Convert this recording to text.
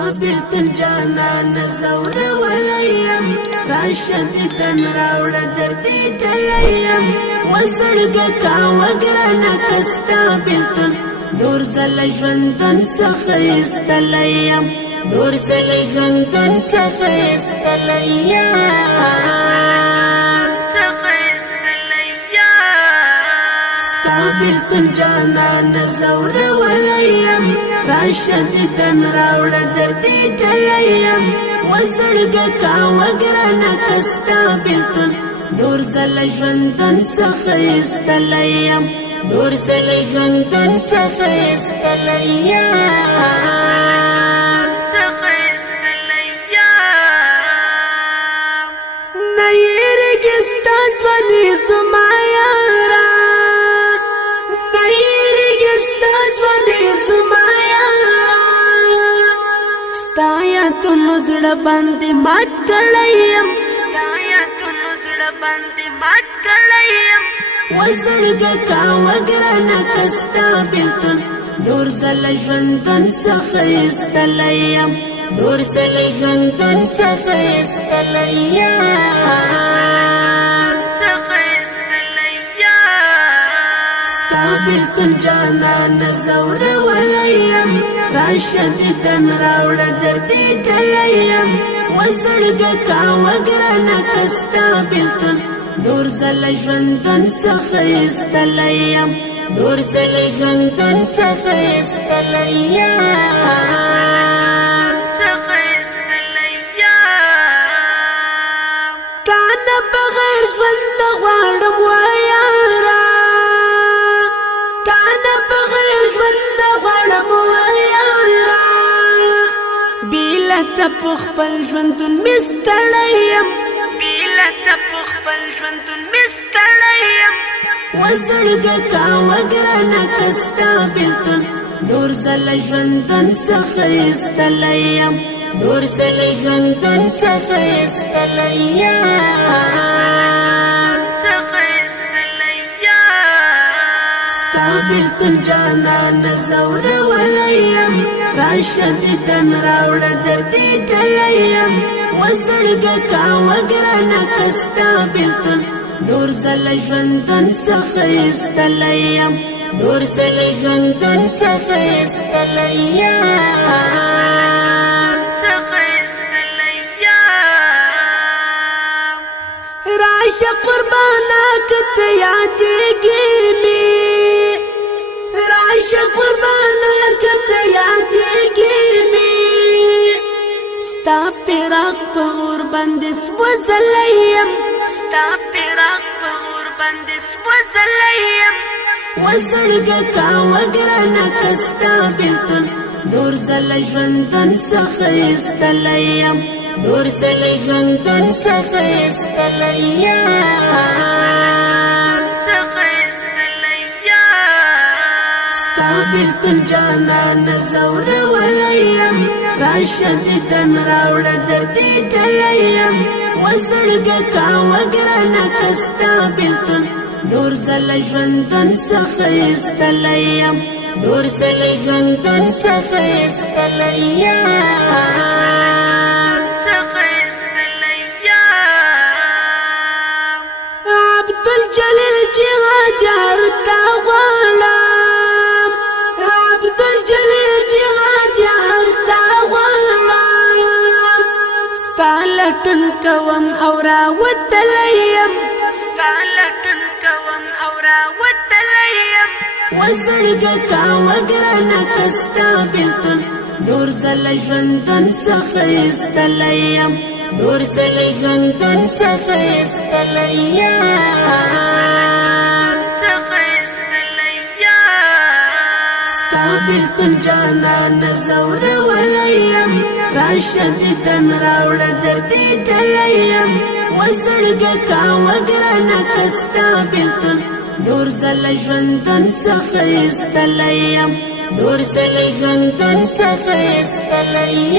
بیلتون جانان زور ولیم راشد دن راوڑ دردی دلیم وزرگا کاو گرانا کستا بیلتون نور زل ژوندون څخه ایستلیم نور زل ژوندون څخه ایستلیم بیلتون جانان زور ولیم راشد دن راوڑ دردی دلیم وزرگا کاو گرانا کستا بیلتون نور زل ژوندون څخه ایستلیم نور زل ژوندون څخه ایستلیم نه یریږي ستا ځواني زما یاره ستایا تو نزړ باندې مات کړیم ستایا تو نزړ باندې مات کړیم وزړګه کا وګرانه کستا بیلتون نور زل ژوندون څخه ایستلیم نور زل ژوندون څخه ایستلیم بیلتون جانان زور ولیم راشد دن راوڑ دردی دلیم وزرگا کاو گرانا کستا بیلتون نور زل ژوندون څخه ایستلیم نور زل ژوندون څخه ایستلیم تانا بغیر ژوند غواړم ویاره تپو خپل ژوندون مستړیم بیله تپو خپل ژوندون مستړیم وزړګه کا وګرانه کستا بیلتون نور زل ژوندون څخه ایستلیم نور زل ژوندون څخه ایستلیم بیلتون جانان زور ولیم راشد دن راوڑ دردی دلیم وزرگا کاو گرانا کستا بیلتون نور زل ژوندون څخه ایستلیم نور زل ژوندون څخه ایستلیم راشه قربانا کته یادېږي می راشه قربانا کته یادېږي می ستا فراق په اور باندې سوځلیم ستا فراق په اور باندې سوځلیم وزړګه کا وګرانه کستا بیلتون نور زل ژوندون څخه ایستلیم نور زل ژوندون څخه ایستلیم بیلتون جانان زور ولیم راشد دن راوڑ دردی دلیم وزړګه کا وګرانه کستا بیلتون نور زل ژوندون څخه ایستلیم نور زل ژوندون څخه ایستلیم عبدالجلیل جهاد یار تا غواړم عبدالجلیل جهاد یار تا غواړم ستا لټون کوم او راوتلیم ستا لټون کوم او راوتلیم وزړګه کا وګرانه کستا بیلتون نور زل ژوندون څخه ایستلیم نور زل ژوندون څخه ایستلیم بیلتون جانان زور ولیم راشد دن راوڑ دردی دلیم وزړګه کا وګرانه کستا بیلتون نور زل ژوندون څخه ایستلیم نور زل ژوندون څخه ایستلیم